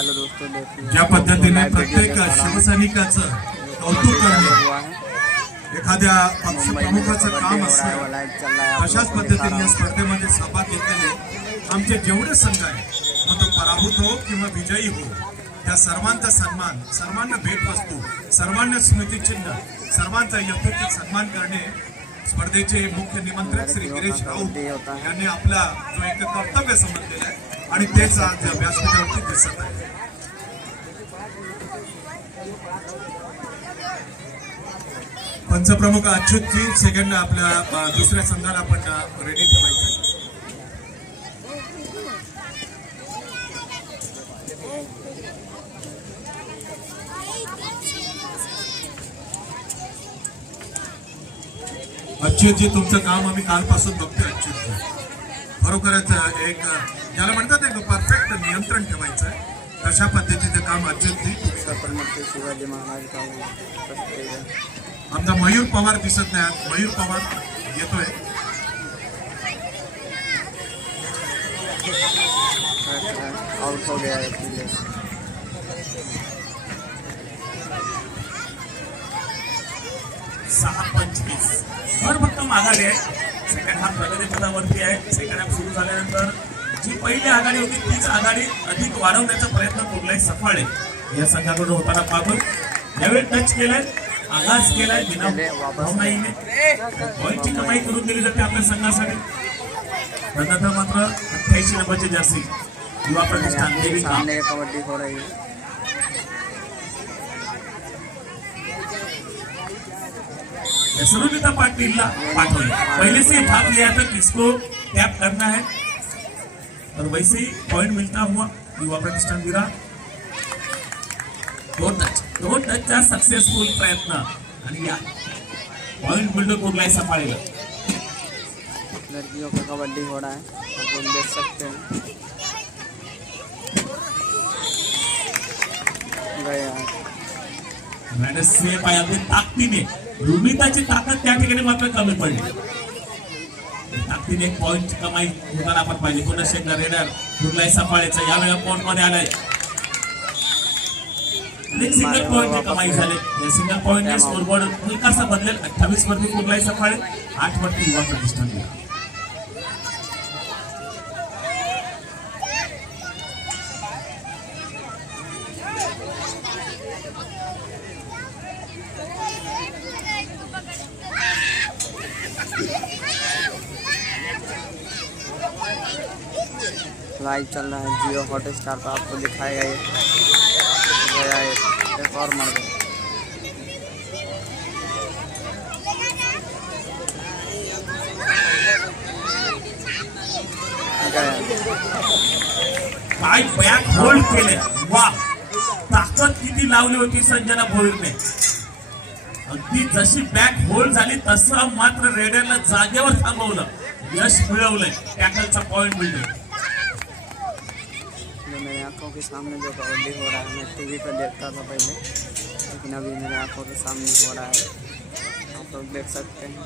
Hello दोस्तों, देखिए ज्या पद्धतीने प्रत्येक शिवसैनिकाचं कौतुक करणं एखाद्या पक्ष प्रमुखाचं काम असतं, तशाच पद्धतीने या स्पर्धेमध्ये सहभाग घेतलेले आमचे जेवढे संघ आहेत, मग तो पराभूत हो किंवा विजयी हो, त्या सर्वांचा सन्मान, सर्वांना भेटवस्तू, सर्वांना स्मृतिचिन्ह, सर्वांचा यथोचित सन्मान करणे स्पर्धेचे मुख्य निमंत्रक श्री गिरीश राऊत यांनी आपला जो एक कर्तव्य समजलेलं आहे आणि तेच आज व्यासपीठावरती दिसत आहे. पंचप्रमुख अच्युतजी सेकंड आपल्या दुसऱ्या संघाला आपण रेडी ठेवायचं. अच्युतजी, तुमचं काम आम्ही कालपासून बघतोय. अच्युतजी खरोखरच एक ज्याला म्हणतात एक परफेक्ट नियंत्रण ठेवायचं आहे, तशा पद्धतीचं काम अच्युतजी. शिवाजी महाराज का आमचा मयूर पवार दिसत नाही. मयूर पवार येतोय. आउट हो गया है. 6:25 भरभक्कम आघाडी आहे. सेकंड हाफ प्रगतीपथावरती आहे. सेकंड हाफ सुरू झाल्यानंतर जी पहिली आघाडी होती तीच आघाडी अधिक वाढवण्याचा प्रयत्न कुर्लाई सफाळे या संघाकडून होताना पाहतोय. यावेळी टच केलाय, आघात केलाय, बिना भावनाईने पॉईंटची कमाई करून दिली जाते आपल्या संघासाठी. नंतर मात्र 88 नंबरचे जर्सी युवा प्रतिष्ठान देविका कबड्डी हो रही है. सुरुलिता पाटिल पाठवले. पहले से भाग लिया था, किसको टैप करना है और वैसे ही पॉइंट मिलता हुआ युवा प्रतिष्ठान वीरा. दोन टचचा सक्सेसफुल प्रयत्न आणि या पॉइंट मिळतो कुर्लाई सफाळेला. लड़कियों का कबड्डी हो रहा है, आप लोग देख सकते हैं. से पायातील ताकदीने रुमिताची ताकद त्या ठिकाणी मात्र कमी पडली. ताकदीने एक पॉइंट कमाई होताना आपण पाहिजे. पुनशेखर रेडर कुर्लाई सफाळेचा यावेळेला पॉइंट मध्ये आलाय. एक सिंगल पॉइंट कमाई झाले. या सिंगल पॉइंटने स्कोरबोर्ड हलकासा बदलेल. 28 वरती कुर्लाई सफाळे, 8 वरती युवा प्रतिष्ठान. लाइव चल रहा है जियो हॉटस्टार पर, आपको दिखाएगा ये गया है. एक और मर गया. काय बॅक होल्ड केले. वा, ताकद किती लावली होती संजना भोईरने. अगदी जशी बॅक होल्ड झाली तसं मात्र रेडरला जागेवर थांबवलं, यश मिळवलंय, टॅकलचा पॉइंट मिळतोय. मेरे आंखों के सामने जो कबड्डी हो रहा है, मैं टीवी पर देखता था पहले, लेकिन अभी मेरे आंखों के सामने हो रहा है, आप लोग देख सकते हैं.